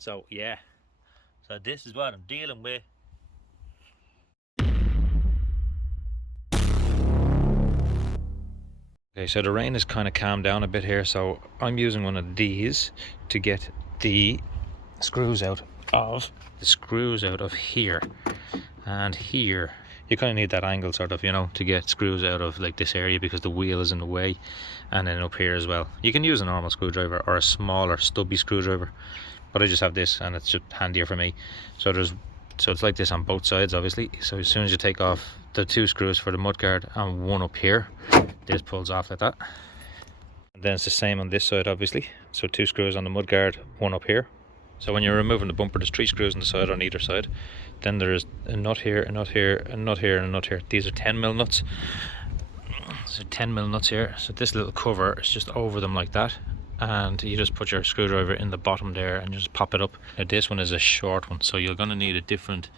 So yeah, so this is what I'm dealing with. Okay, so the rain has kind of calmed down a bit here, so I'm using one of these to get the screws out of here and here. You kind of need that angle sort of, you know, to get screws out of like this area because the wheel is in the way, and then up here as well. You can use a normal screwdriver or a smaller stubby screwdriver, but I just have this and it's just handier for me. So it's like this on both sides obviously. So as soon as you take off the 2 screws for the mudguard and one up here, this pulls off like that. And then it's the same on this side obviously. So 2 screws on the mudguard, one up here. So when you're removing the bumper, there's 3 screws on the side on either side. Then there's a nut here, a nut here, a nut here, and a nut here. These are 10mm nuts. So 10mm nuts here. So this little cover is just over them like that, and you just put your screwdriver in the bottom there and just pop it up. Now this one is a short one, so you're gonna need a different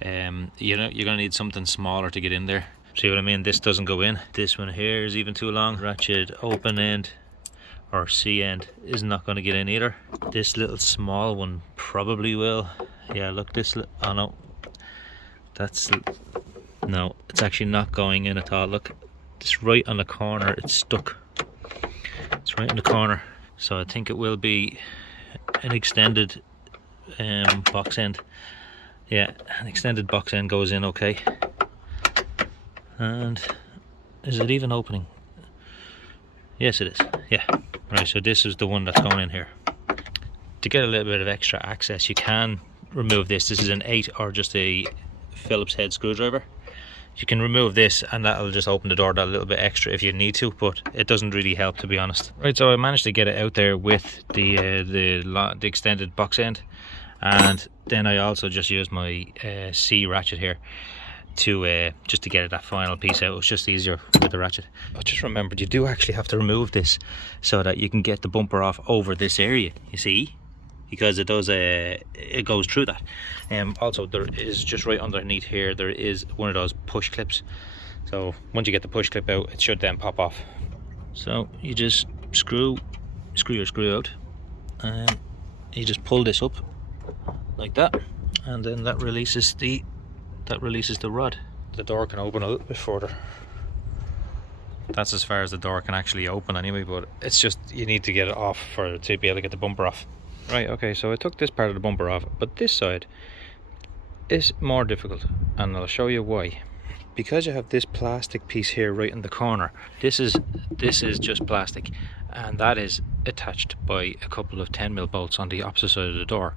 you're gonna need something smaller to get in there. See what I mean? This doesn't go in. This one here is even too long. Ratchet open end or C end is not going to get in either. This little small one probably will. Yeah, look, this, oh no, that's, no, it's actually not going in at all. Look, it's right on the corner, it's stuck. It's right in the corner. So I think it will be an extended box end. Yeah, an extended box end goes in okay. And is it even opening? Yes it is, yeah. Right, so this is the one that's going in here. To get a little bit of extra access, you can remove this. This is an 8 or just a Phillips head screwdriver. You can remove this and that'll just open the door that little bit extra if you need to, but it doesn't really help, to be honest. Right, so I managed to get it out there with the extended box end, and then I also just used my C ratchet here to just to get that final piece out. It was just easier with the ratchet. I just remembered you do actually have to remove this so that you can get the bumper off over this area, you see, because it does it goes through that. Also there is just right underneath here, there is one of those push clips, so once you get the push clip out, it should then pop off. So you just screw your screw out and you just pull this up like that, and then that releases the rod. The door can open a little bit further. That's as far as the door can actually open anyway, but it's just, you need to get it off to be able to get the bumper off. Right, okay, so I took this part of the bumper off, but this side is more difficult, and I'll show you why. Because you have this plastic piece here right in the corner, this is just plastic, and that is attached by a couple of 10mm bolts on the opposite side of the door.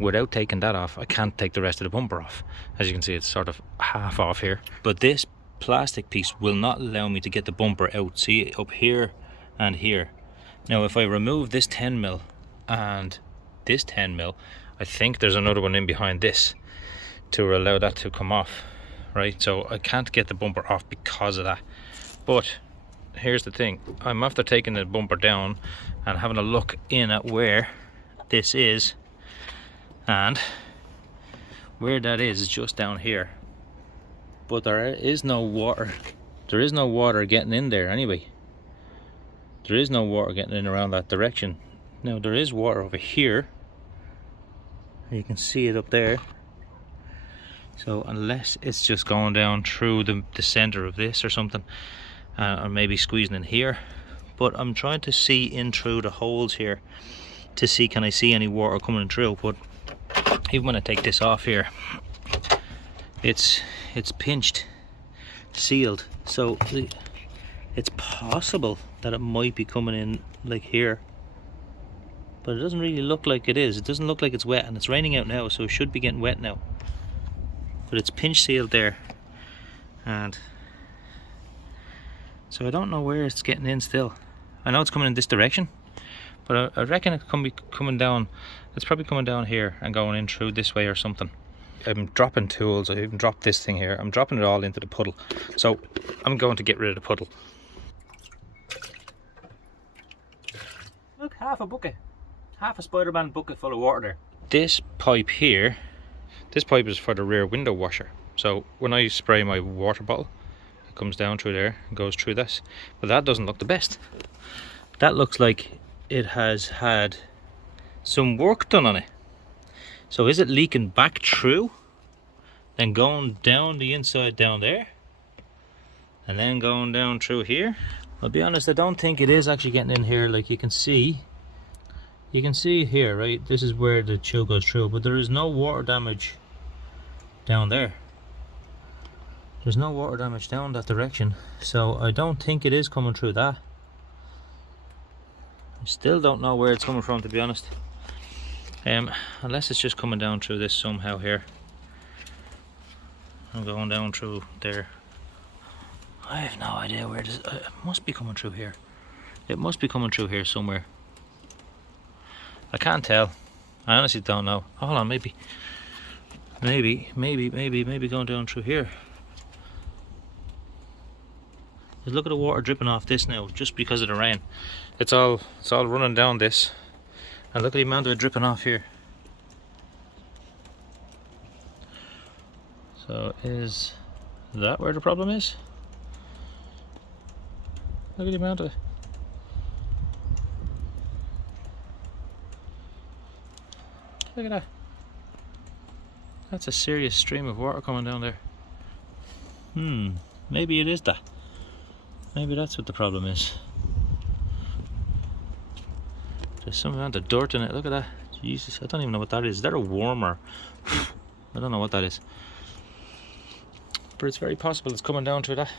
Without taking that off, I can't take the rest of the bumper off. As you can see, it's sort of half off here, but this plastic piece will not allow me to get the bumper out. See, up here and here. Now if I remove this 10mm and this 10mm, I think there's another one in behind this to allow that to come off. Right, so I can't get the bumper off because of that. But here's the thing, I'm after taking the bumper down and having a look in at where this is, and where that is just down here, but there is no water getting in there anyway. There is no water getting in around that direction. Now there is water over here, you can see it up there. So unless it's just going down through the center of this or something, or maybe squeezing in here, but I'm trying to see in through the holes here to see, can I see any water coming through? But even when I take this off here, it's pinched, sealed, so it's possible that it might be coming in like here, but it doesn't really look like it is. It doesn't look like it's wet, and it's raining out now, so it should be getting wet now. But it's pinch sealed there, and so I don't know where it's getting in still. I know it's coming in this direction, but I reckon it can be coming down. It's probably coming down here and going in through this way or something. I'm dropping tools. I even dropped this thing here. I'm dropping it all into the puddle, so I'm going to get rid of the puddle. Look, half a bucket, half a Spider-Man bucket full of water there. This pipe here, this pipe is for the rear window washer. So when I spray my water bottle, it comes down through there and goes through this. But that doesn't look the best. That looks like it has had some work done on it. So is it leaking back through, then going down the inside down there, and then going down through here? I'll be honest, I don't think it is actually getting in here. Like you can see here, right, this is where the chill goes through, but there is no water damage down there. There's no water damage down that direction, so I don't think it is coming through that. I still don't know where it's coming from, to be honest. Unless it's just coming down through this somehow here. I'm going down through there. I have no idea where it is. It must be coming through here. It must be coming through here somewhere. I can't tell. I honestly don't know. Oh, hold on, maybe going down through here. Just look at the water dripping off this now, just because of the rain. It's all running down this, and look at the amount of it dripping off here. So is that where the problem is? Look at the amount of it. Look at that. That's a serious stream of water coming down there. Maybe it is that. Maybe that's what the problem is. There's some amount of dirt in it. Look at that. Jesus, I don't even know what that is. Is that a wormer? I don't know what that is. But it's very possible it's coming down through that.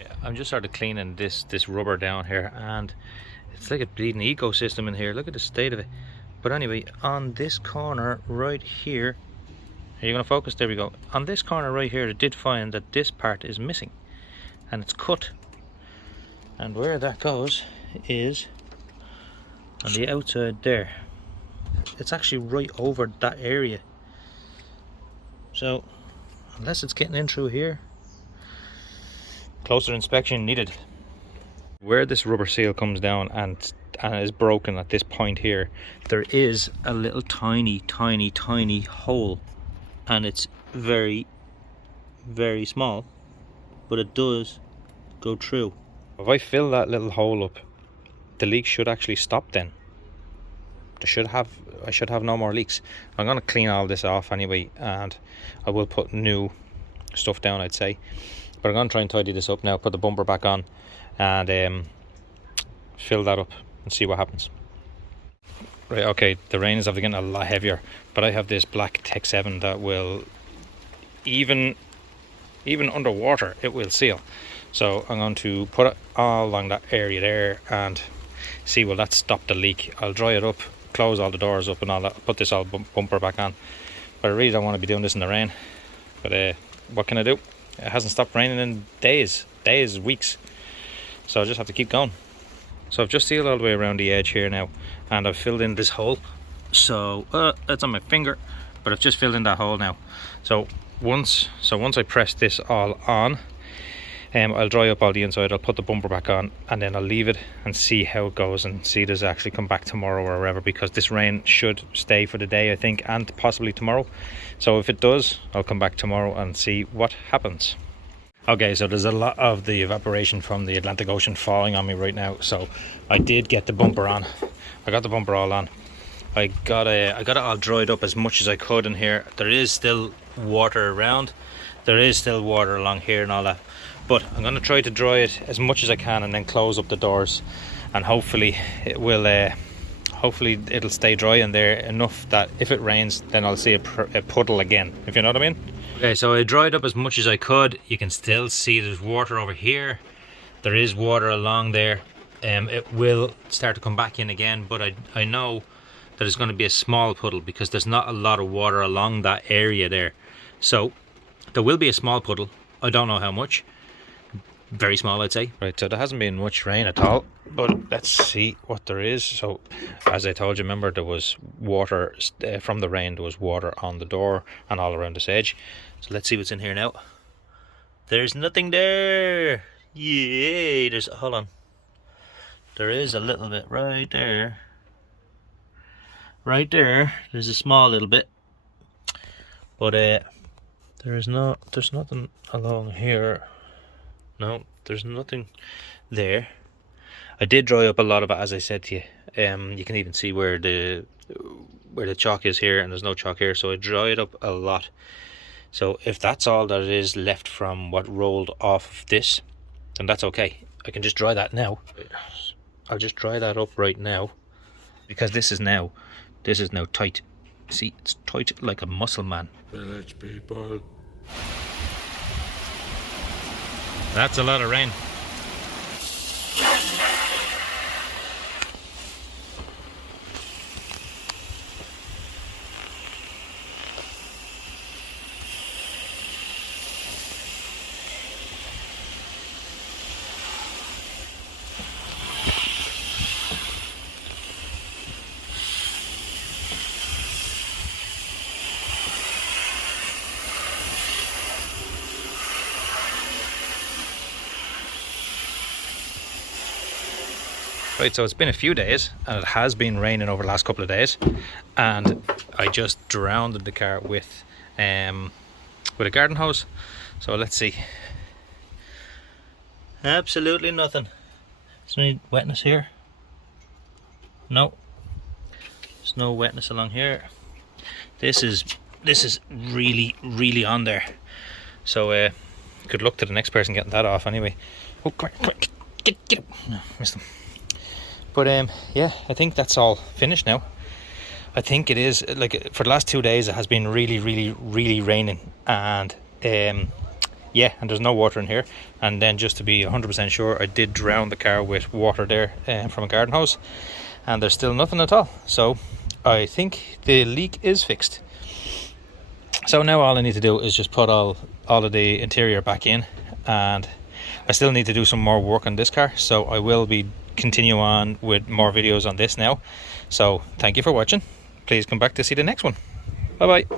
Yeah, I'm just sort of cleaning this rubber down here, and it's like a bleeding ecosystem in here. Look at the state of it. But anyway, on this corner right here, are you going to focus? There we go. On this corner right here, I did find that this part is missing, and it's cut. And where that goes is on the outside there. It's actually right over that area. So unless it's getting in through here, closer inspection needed. Where this rubber seal comes down and is broken at this point here, there is a little tiny hole, and it's very small, but it does go through. If I fill that little hole up, the leak should actually stop then. I should have no more leaks. I'm going to clean all this off anyway, and I will put new stuff down, I'd say. But I'm going to try and tidy this up now, put the bumper back on, and fill that up and see what happens. Right, okay, the rain is obviously getting a lot heavier, but I have this black Tech 7 that will, even underwater, it will seal. So I'm going to put it all along that area there and see, will that stop the leak. I'll dry it up, close all the doors up and all that, put this all bumper back on. But I really don't want to be doing this in the rain. But what can I do? It hasn't stopped raining in days, weeks. So I just have to keep going. So I've just sealed all the way around the edge here now, and I've filled in this hole. So that's on my finger, but I've just filled in that hole now. So once I press this all on, I'll dry up all the inside, I'll put the bumper back on, and then I'll leave it and see how it goes, and see does it actually come back tomorrow or wherever, because this rain should stay for the day, I think, and possibly tomorrow. So if it does, I'll come back tomorrow and see what happens. Okay, so there's a lot of the evaporation from the Atlantic Ocean falling on me right now, so I did get the bumper on. I got the bumper all on. I got it all dried up as much as I could in here. There is still water around. There is still water along here and all that. But I'm going to try to dry it as much as I can and then close up the doors, and hopefully it will hopefully it'll stay dry in there enough that if it rains, then I'll see a puddle again, if you know what I mean. Okay, so I dried up as much as I could. You can still see there's water over here. There is water along there. It will start to come back in again, but I know that it's going to be a small puddle because there's not a lot of water along that area there. So there will be a small puddle. I don't know how much. Very small, I'd say. Right, so there hasn't been much rain at all, but let's see what there is. So as I told you, remember, there was water from the rain. There was water on the door and all around this edge. So let's see what's in here now. There's nothing there. Yay, hold on, there is a little bit right there. Right there's a small little bit, but there's nothing along here. No, there's nothing there. I did dry up a lot of it, as I said to you. You can even see where where the chalk is here and there's no chalk here, so I dry it up a lot. So if that's all that it is left from what rolled off of this, then that's okay. I can just dry that now. I'll just dry that up right now, because this is now tight. See, it's tight like a muscle man. Village people. That's a lot of rain. Right, so it's been a few days and it has been raining over the last couple of days, and I just drowned the car with a garden hose. So let's see. Absolutely nothing. Is there any wetness here? No. There's no wetness along here. This is really on there. So good luck to the next person getting that off anyway. Oh, come on, get up. No, missed him. But yeah, I think that's all finished now. I think it is, like, for the last 2 days it has been really raining, and yeah, and there's no water in here. And then, just to be 100% sure, I did drown the car with water there from a garden hose, and there's still nothing at all. So I think the leak is fixed. So now all I need to do is just put all of the interior back in, and I still need to do some more work on this car, so I will be continue on with more videos on this now. So thank you for watching. Please come back to see the next one. Bye bye.